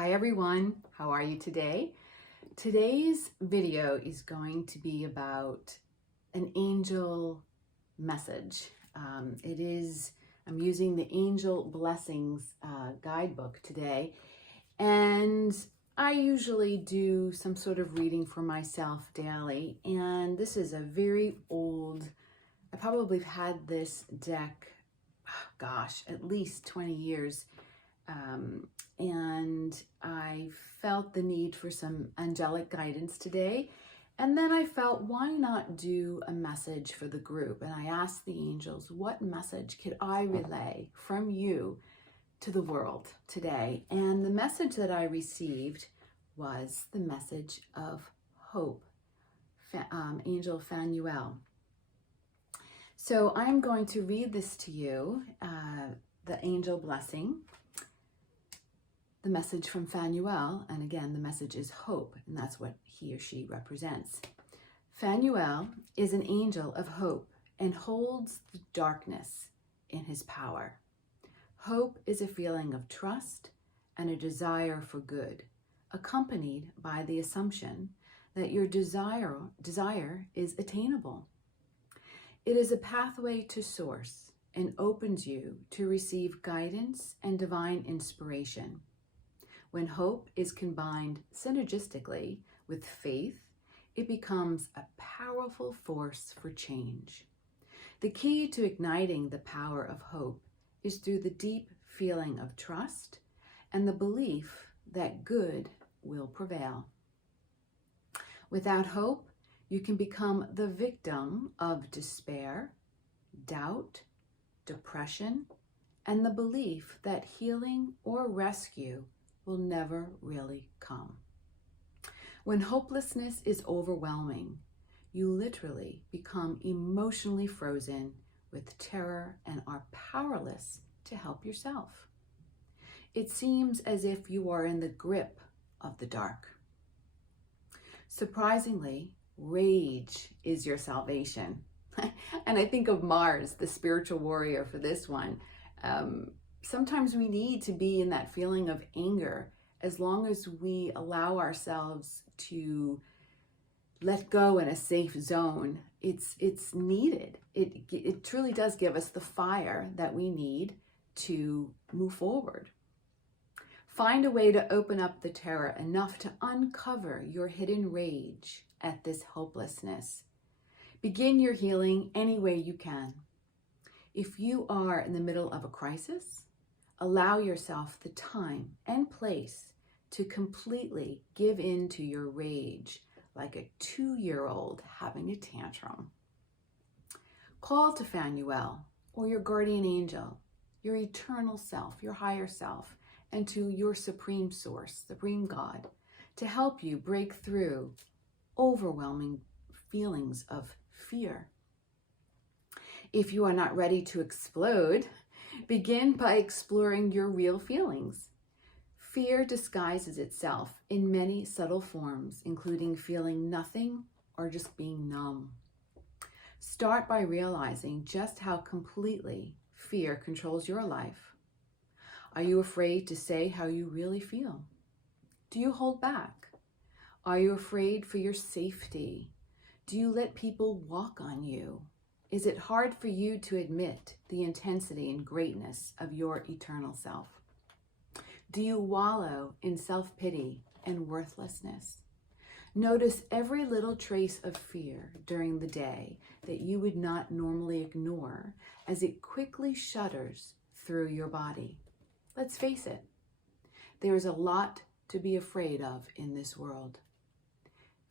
Hi everyone, how are you today? Today's video is going to be about an angel message. I'm using the Angel Blessings guidebook today, and I usually do some sort of reading for myself daily, and this is a very old, I probably have had this deck, at least 20 years. And I felt the need for some angelic guidance today. And then I felt, why not do a message for the group? And I asked the angels, what message could I relay from you to the world today? And the message that I received was the message of hope, Angel Phanuel. So I'm going to read this to you, the angel blessing. The message from Phanuel, and again, the message is hope, and that's what he or she represents. Phanuel is an angel of hope and holds the darkness in his power. Hope is a feeling of trust and a desire for good, accompanied by the assumption that your desire is attainable. It is a pathway to source and opens you to receive guidance and divine inspiration. When hope is combined synergistically with faith, it becomes a powerful force for change. The key to igniting the power of hope is through the deep feeling of trust and the belief that good will prevail. Without hope, you can become the victim of despair, doubt, depression, and the belief that healing or rescue will never really come. When hopelessness is overwhelming, you literally become emotionally frozen with terror and are powerless to help yourself. It seems as if you are in the grip of the dark. Surprisingly, rage is your salvation. And I think of Mars, the spiritual warrior, for this one. Sometimes we need to be in that feeling of anger. As long as we allow ourselves to let go in a safe zone, it's needed. It truly does give us the fire that we need to move forward. Find a way to open up the terror enough to uncover your hidden rage at this hopelessness. Begin your healing any way you can. If you are in the middle of a crisis, allow yourself the time and place to completely give in to your rage like a 2-year-old having a tantrum. Call to Phanuel or your guardian angel, your eternal self, your higher self, and to your supreme source, supreme God, to help you break through overwhelming feelings of fear. If you are not ready to explode, begin by exploring your real feelings. Fear disguises itself in many subtle forms, including feeling nothing or just being numb. Start by realizing just how completely fear controls your life. Are you afraid to say how you really feel? Do you hold back? Are you afraid for your safety? Do you let people walk on you? Is it hard for you to admit the intensity and greatness of your eternal self? Do you wallow in self-pity and worthlessness? Notice every little trace of fear during the day that you would not normally ignore as it quickly shudders through your body. Let's face it, there is a lot to be afraid of in this world.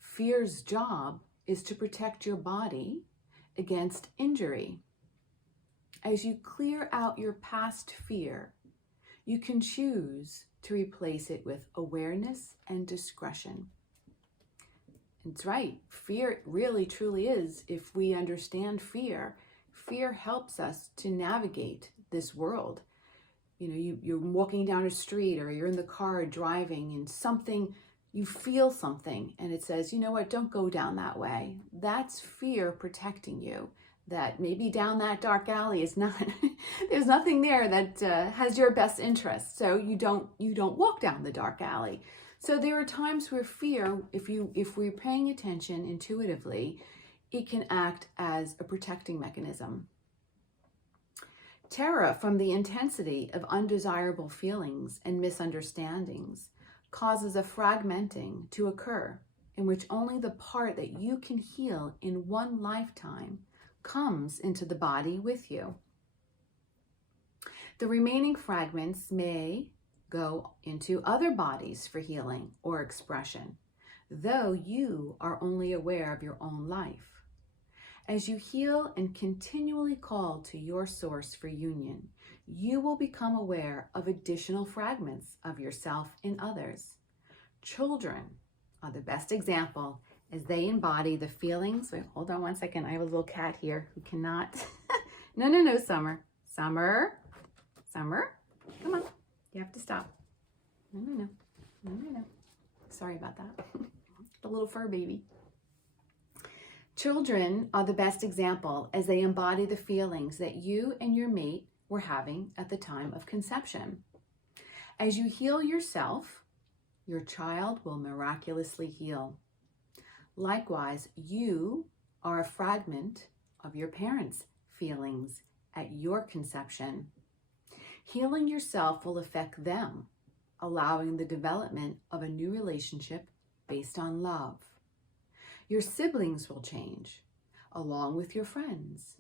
Fear's job is to protect your body against injury. As you clear out your past fear, you can choose to replace it with awareness and discretion. It's right, fear really truly is, if we understand fear, fear helps us to navigate this world. You know, you're walking down a street or you're in the car driving and you feel something and it says, you know what, don't go down that way. That's fear protecting you. that maybe down that dark alley is not, there's nothing there that has your best interest. So you don't walk down the dark alley. So there are times where fear, if we're paying attention intuitively, it can act as a protecting mechanism. Terror from the intensity of undesirable feelings and misunderstandings causes a fragmenting to occur in which only the part that you can heal in one lifetime comes into the body with you. The remaining fragments may go into other bodies for healing or expression, though you are only aware of your own life. As you heal and continually call to your source for union, you will become aware of additional fragments of yourself in others. Children are the best example as they embody the feelings. Wait, hold on one second. I have a little cat here who cannot. No, Summer. Summer. Come on. You have to stop. No. Sorry about that. The little fur baby. Children are the best example as they embody the feelings that you and your mate were having at the time of conception. As you heal yourself, your child will miraculously heal. Likewise, you are a fragment of your parents' feelings at your conception. Healing yourself will affect them, allowing the development of a new relationship based on love. Your siblings will change, along with your friends.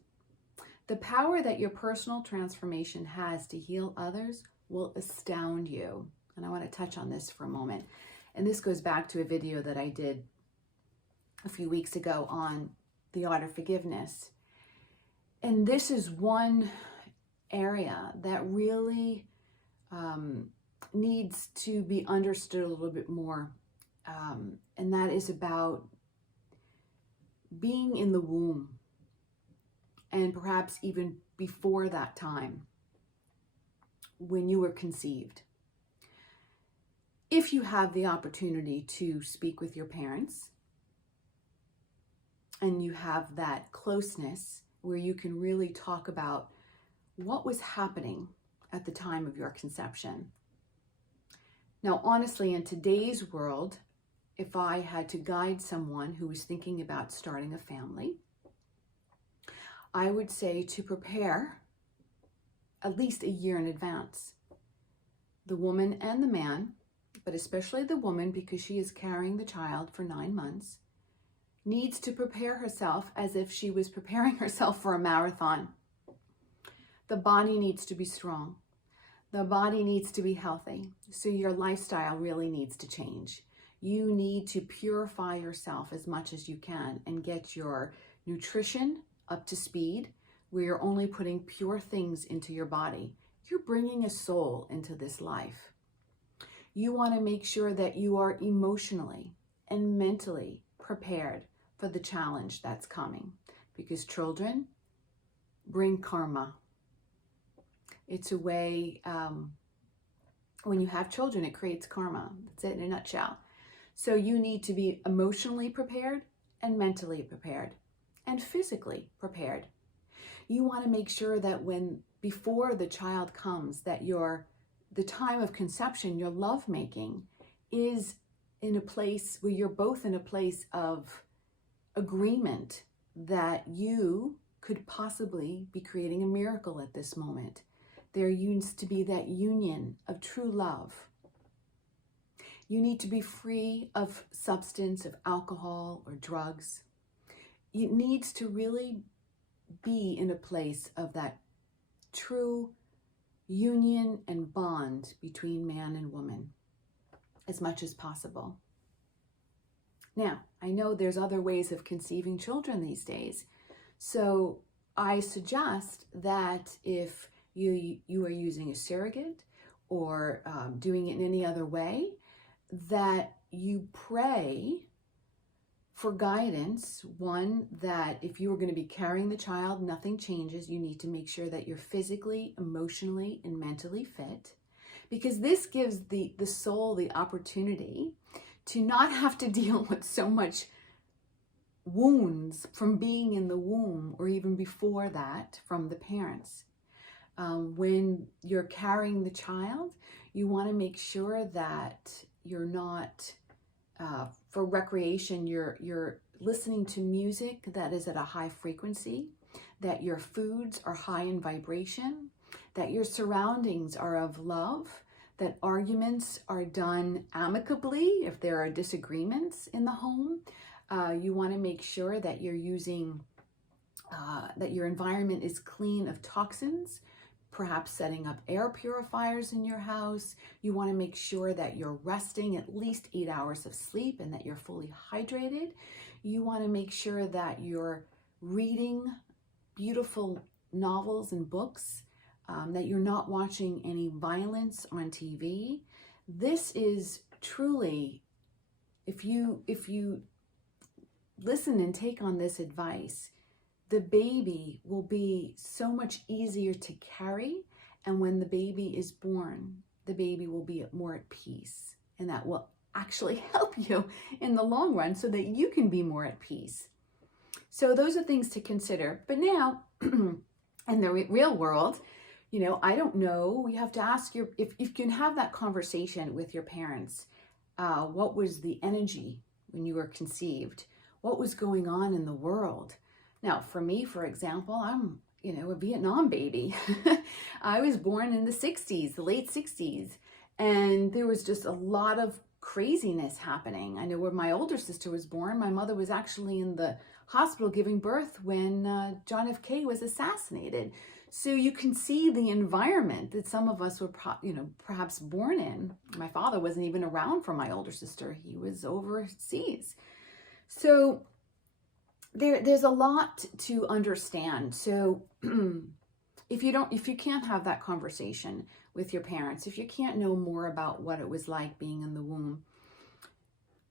The power that your personal transformation has to heal others will astound you. And I want to touch on this for a moment. And this goes back to a video that I did a few weeks ago on the art of forgiveness. And this is one area that really needs to be understood a little bit more. And that is about being in the womb, and perhaps even before that time when you were conceived. If you have the opportunity to speak with your parents and you have that closeness where you can really talk about what was happening at the time of your conception. Now, honestly, in today's world, if I had to guide someone who was thinking about starting a family, I would say to prepare at least a year in advance. The woman and the man, but especially the woman because she is carrying the child for 9 months, needs to prepare herself as if she was preparing herself for a marathon. The body needs to be strong. The body needs to be healthy. So your lifestyle really needs to change. You need to purify yourself as much as you can and get your nutrition up to speed, where you're only putting pure things into your body. You're bringing a soul into this life. You want to make sure that you are emotionally and mentally prepared for the challenge that's coming, because children bring karma. It's a way, when you have children, it creates karma. That's it in a nutshell. So you need to be emotionally prepared and mentally prepared and physically prepared. You want to make sure that before the child comes, that the time of conception, your lovemaking is in a place where you're both in a place of agreement that you could possibly be creating a miracle at this moment. There needs to be that union of true love. You need to be free of substance, of alcohol or drugs. It needs to really be in a place of that true union and bond between man and woman as much as possible. Now, I know there's other ways of conceiving children these days. So I suggest that if you are using a surrogate or doing it in any other way, that you pray for guidance. One, that if you are going to be carrying the child, nothing changes. You need to make sure that you're physically, emotionally, and mentally fit, because this gives the soul the opportunity to not have to deal with so much wounds from being in the womb, or even before that, from the parents. When you're carrying the child, you want to make sure that you're not, for recreation, you're listening to music that is at a high frequency, that your foods are high in vibration, that your surroundings are of love, that arguments are done amicably if there are disagreements in the home. You want to make sure that you're using, that your environment is clean of toxins, perhaps setting up air purifiers in your house. You want to make sure that you're resting at least 8 hours of sleep and that you're fully hydrated. You want to make sure that you're reading beautiful novels and books, that you're not watching any violence on TV. This is truly, if you listen and take on this advice, the baby will be so much easier to carry. And when the baby is born, the baby will be more at peace. And that will actually help you in the long run so that you can be more at peace. So those are things to consider. But now, in the real world, I don't know, you have to ask if you can have that conversation with your parents. What was the energy when you were conceived? What was going on in the world? Now, for me, for example, I'm, a Vietnam baby. I was born in the 60s, the late 60s, and there was just a lot of craziness happening. I know where my older sister was born, my mother was actually in the hospital giving birth when John F. K. was assassinated. So you can see the environment that some of us were, perhaps born in. My father wasn't even around for my older sister. He was overseas. So there's a lot to understand. So if you can't have that conversation with your parents, if you can't know more about what it was like being in the womb,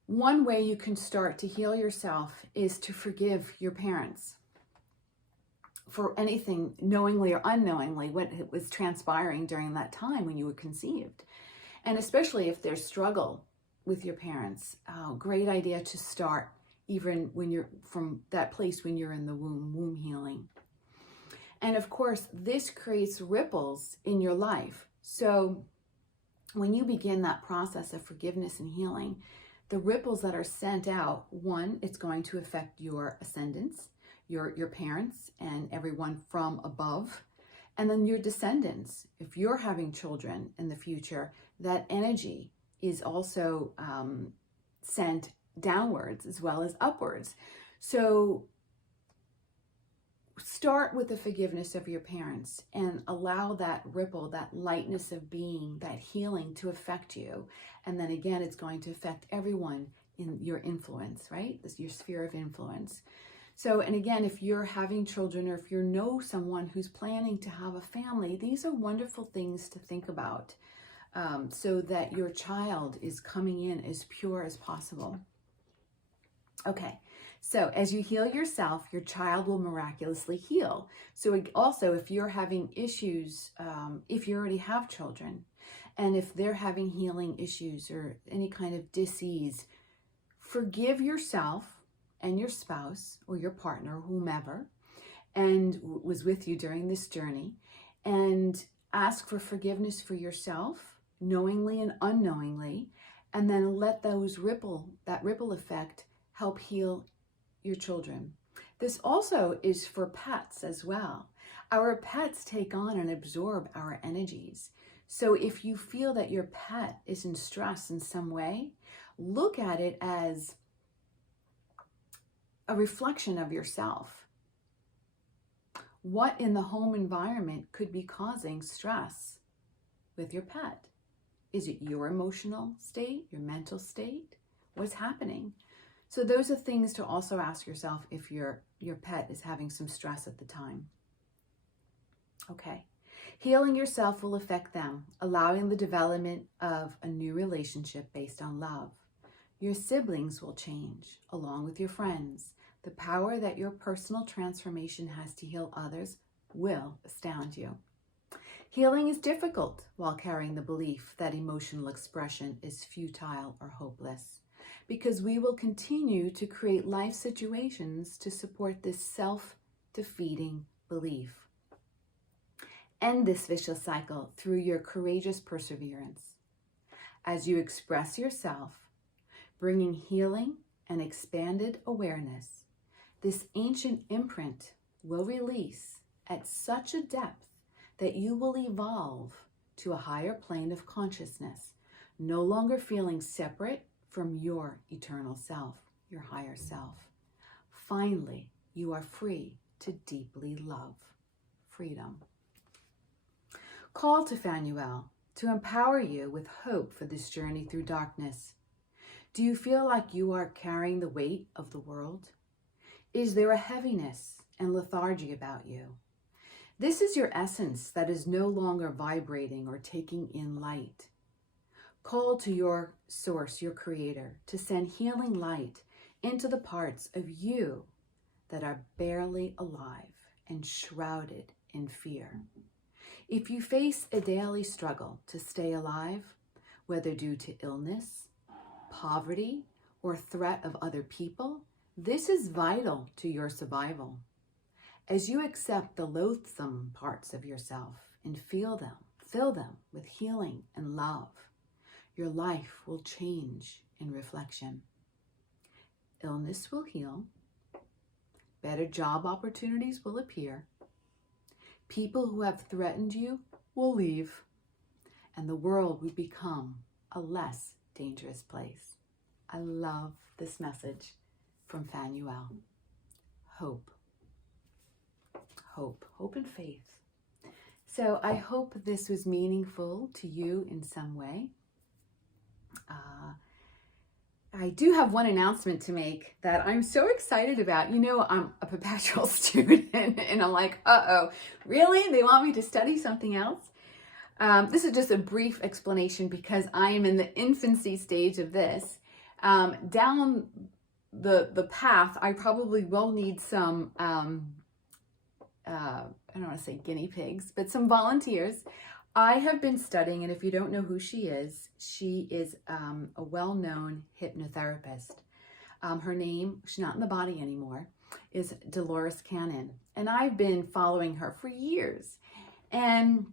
one way you can start to heal yourself is to forgive your parents for anything, knowingly or unknowingly, what was transpiring during that time when you were conceived. And especially if there's struggle with your parents, great idea to start even when you're from that place when you're in the womb healing. And of course, this creates ripples in your life. So when you begin that process of forgiveness and healing, the ripples that are sent out, one, it's going to affect your ascendants, your parents and everyone from above, and then your descendants. If you're having children in the future, that energy is also sent downwards as well as upwards. So start with the forgiveness of your parents and allow that ripple, that lightness of being, that healing to affect you. And then again, it's going to affect everyone in your influence, right? This is your sphere of influence. So, and again, if you're having children or if you know someone who's planning to have a family, these are wonderful things to think about, so that your child is coming in as pure as possible. Okay, so as you heal yourself, your child will miraculously heal. So also, if you're having issues, if you already have children, and if they're having healing issues or any kind of disease, forgive yourself and your spouse or your partner, whomever, and was with you during this journey, and ask for forgiveness for yourself, knowingly and unknowingly, and then let that ripple effect help heal your children. This also is for pets as well. Our pets take on and absorb our energies. So if you feel that your pet is in stress in some way, look at it as a reflection of yourself. What in the home environment could be causing stress with your pet? Is it your emotional state, your mental state? What's happening? So those are things to also ask yourself if your pet is having some stress at the time. Okay. Healing yourself will affect them, allowing the development of a new relationship based on love. Your siblings will change, along with your friends. The power that your personal transformation has to heal others will astound you. Healing is difficult while carrying the belief that emotional expression is futile or hopeless. because we will continue to create life situations to support this self-defeating belief. End this vicious cycle through your courageous perseverance. As you express yourself, bringing healing and expanded awareness, this ancient imprint will release at such a depth that you will evolve to a higher plane of consciousness, no longer feeling separate from your eternal self, your higher self. Finally, you are free to deeply love. Freedom. Call to Phanuel to empower you with hope for this journey through darkness. Do you feel like you are carrying the weight of the world? Is there a heaviness and lethargy about you? This is your essence that is no longer vibrating or taking in light. Call to your source, your creator, to send healing light into the parts of you that are barely alive and shrouded in fear. If you face a daily struggle to stay alive, whether due to illness, poverty, or threat of other people, this is vital to your survival. As you accept the loathsome parts of yourself and fill them with healing and love, your life will change in reflection. Illness will heal. Better job opportunities will appear. People who have threatened you will leave, and the world will become a less dangerous place. I love this message from Phanuel. Hope. Hope. Hope and faith. So I hope this was meaningful to you in some way. I do have one announcement to make that I'm so excited about. You know, I'm a perpetual student and I'm like, uh-oh, really? They want me to study something else? This is just a brief explanation because I am in the infancy stage of this. Down the path, I probably will need some, I don't want to say guinea pigs, but some volunteers. I have been studying, and if you don't know who she is a well-known hypnotherapist. Her name, she's not in the body anymore, is Dolores Cannon. And I've been following her for years. And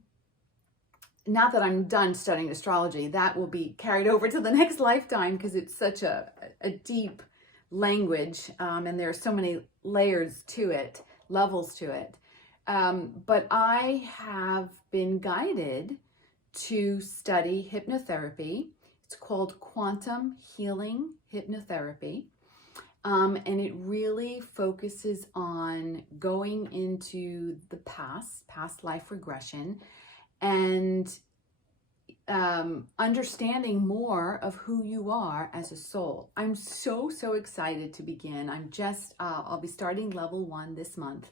now that I'm done studying astrology, that will be carried over to the next lifetime because it's such a deep language, and there are so many layers to it, levels to it. But I have been guided to study hypnotherapy. It's called quantum healing hypnotherapy. And it really focuses on going into the past life regression, and understanding more of who you are as a soul. I'm so excited to begin. I'll be starting level 1 this month.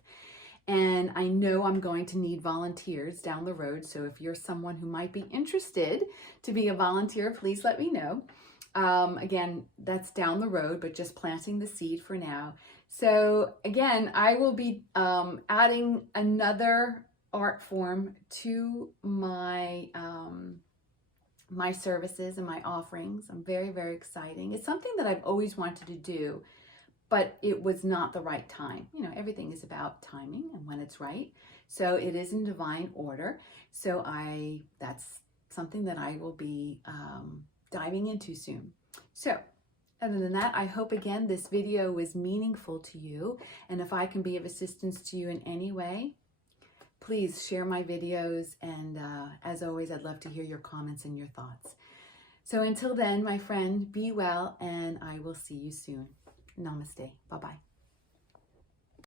And I know I'm going to need volunteers down the road. So if you're someone who might be interested to be a volunteer, please let me know. Again, that's down the road, but just planting the seed for now. So again, I will be adding another art form to my my services and my offerings. I'm very exciting. It's something that I've always wanted to do, but it was not the right time. You know, everything is about timing and when it's right. So it is in divine order. So that's something that I will be diving into soon. So other than that, I hope again this video was meaningful to you. And if I can be of assistance to you in any way, please share my videos. And as always, I'd love to hear your comments and your thoughts. So until then, my friend, be well, and I will see you soon. Namaste. Bye-bye.